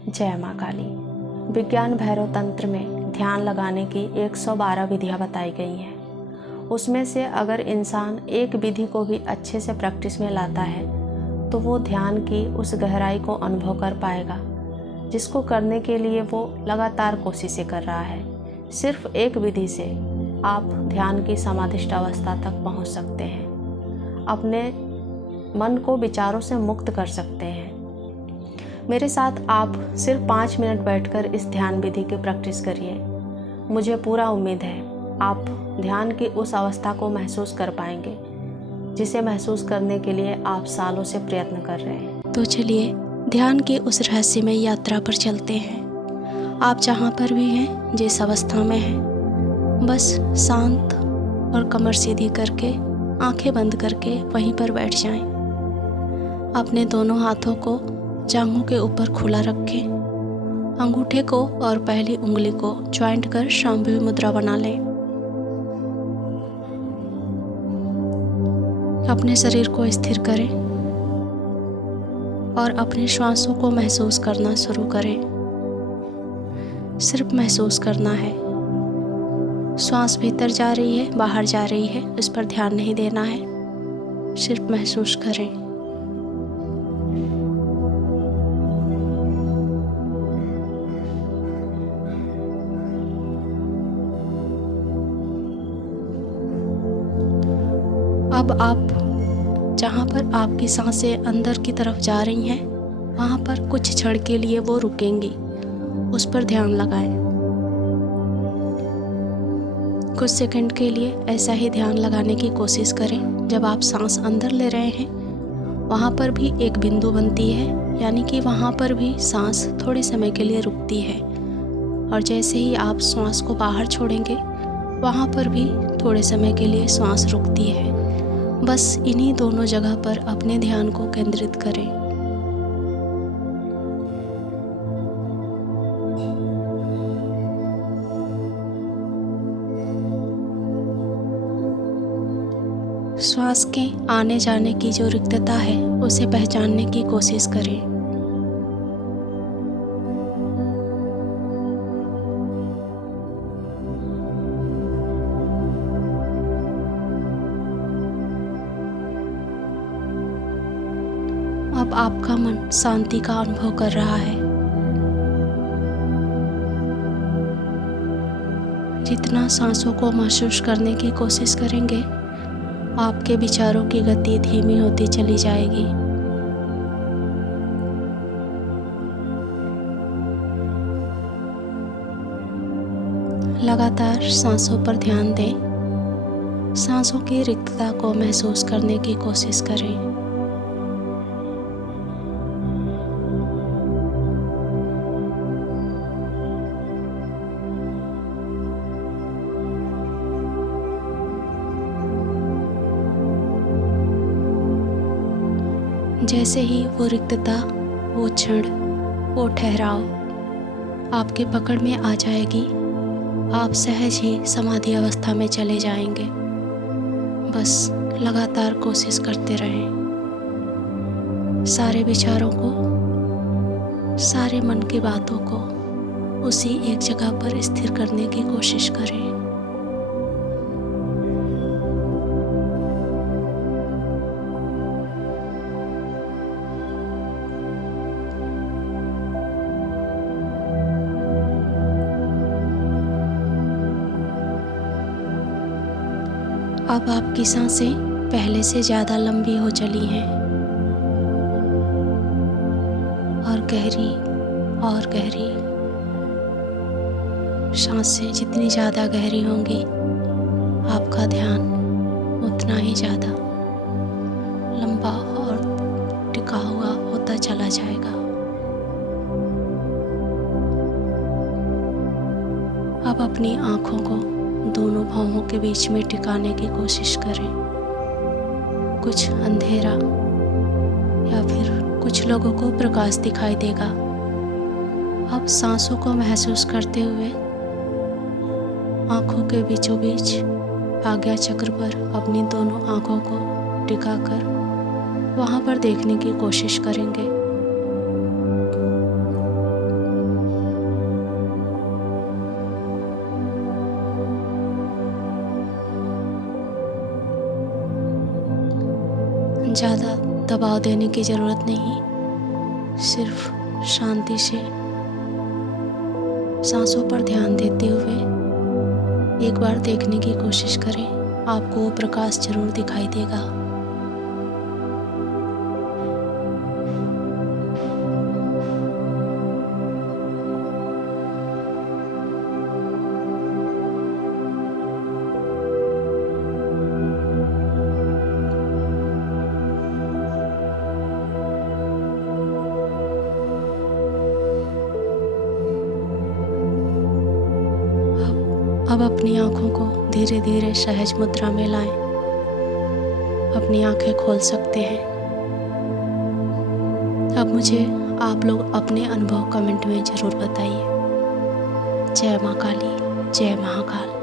जय माँ काली। विज्ञान भैरव तंत्र में ध्यान लगाने की 112 विधियाँ बताई गई हैं। उसमें से अगर इंसान एक विधि को भी अच्छे से प्रैक्टिस में लाता है तो वो ध्यान की उस गहराई को अनुभव कर पाएगा जिसको करने के लिए वो लगातार कोशिशें कर रहा है। सिर्फ एक विधि से आप ध्यान की समाधिष्ट अवस्था तक पहुंच सकते हैं, अपने मन को विचारों से मुक्त कर सकते हैं। मेरे साथ आप सिर्फ 5 मिनट बैठकर इस ध्यान विधि की प्रैक्टिस करिए। मुझे पूरा उम्मीद है आप ध्यान की उस अवस्था को महसूस कर पाएंगे जिसे महसूस करने के लिए आप सालों से प्रयत्न कर रहे हैं। तो चलिए ध्यान की उस रहस्यमय यात्रा पर चलते हैं। आप जहाँ पर भी हैं, जिस अवस्था में हैं, बस शांत और कमर सीधी करके आंखें बंद करके वहीं पर बैठ जाएं। अपने दोनों हाथों को जांघों के ऊपर खुला रखें। अंगूठे को और पहली उंगली को ज्वाइंट कर शांभवी मुद्रा बना लें। अपने शरीर को स्थिर करें और अपने श्वासों को महसूस करना शुरू करें। सिर्फ महसूस करना है। श्वास भीतर जा रही है, बाहर जा रही है, इस पर ध्यान नहीं देना है। सिर्फ महसूस करें। अब आप जहाँ पर आपकी सांसें अंदर की तरफ जा रही हैं, वहाँ पर कुछ क्षण के लिए वो रुकेंगी, उस पर ध्यान लगाएं। कुछ सेकंड के लिए ऐसा ही ध्यान लगाने की कोशिश करें। जब आप सांस अंदर ले रहे हैं, वहाँ पर भी एक बिंदु बनती है, यानी कि वहाँ पर भी सांस थोड़े समय के लिए रुकती है। और जैसे ही आप सांस को बाहर छोड़ेंगे, वहाँ पर भी थोड़े समय के लिए सांस रुकती है। बस इन्हीं दोनों जगह पर अपने ध्यान को केंद्रित करें। श्वास के आने जाने की जो रिक्तता है उसे पहचानने की कोशिश करें। अब आपका मन शांति का अनुभव कर रहा है। जितना सांसों को महसूस करने की कोशिश करेंगे, आपके विचारों की गति धीमी होती चली जाएगी। लगातार सांसों पर ध्यान दें। सांसों की रिक्तता को महसूस करने की कोशिश करें। जैसे ही वो रिक्तता, वो क्षण, वो ठहराव आपके पकड़ में आ जाएगी, आप सहज ही समाधि अवस्था में चले जाएंगे। बस लगातार कोशिश करते रहें। सारे विचारों को, सारे मन की बातों को उसी एक जगह पर स्थिर करने की कोशिश करें। अब आपकी सांसें पहले से ज़्यादा लंबी हो चली हैं और गहरी और गहरी। सांसें जितनी ज़्यादा गहरी होंगी, आपका ध्यान उतना ही ज़्यादा लंबा और टिका हुआ होता चला जाएगा। अब अपनी आँखों को दोनों भौहों के बीच में टिकाने की कोशिश करें। कुछ अंधेरा या फिर कुछ लोगों को प्रकाश दिखाई देगा। अब सांसों को महसूस करते हुए आँखों के बीचों बीच आज्ञा चक्र पर अपनी दोनों आँखों को टिकाकर वहाँ पर देखने की कोशिश करेंगे। ज़्यादा दबाव देने की ज़रूरत नहीं, सिर्फ शांति से सांसों पर ध्यान देते हुए एक बार देखने की कोशिश करें, आपको वो प्रकाश जरूर दिखाई देगा। अब अपनी आँखों को धीरे धीरे सहज मुद्रा में लाएं। अपनी आँखें खोल सकते हैं। अब मुझे आप लोग अपने अनुभव कमेंट में ज़रूर बताइए। जय माँ काली, जय महाकाल।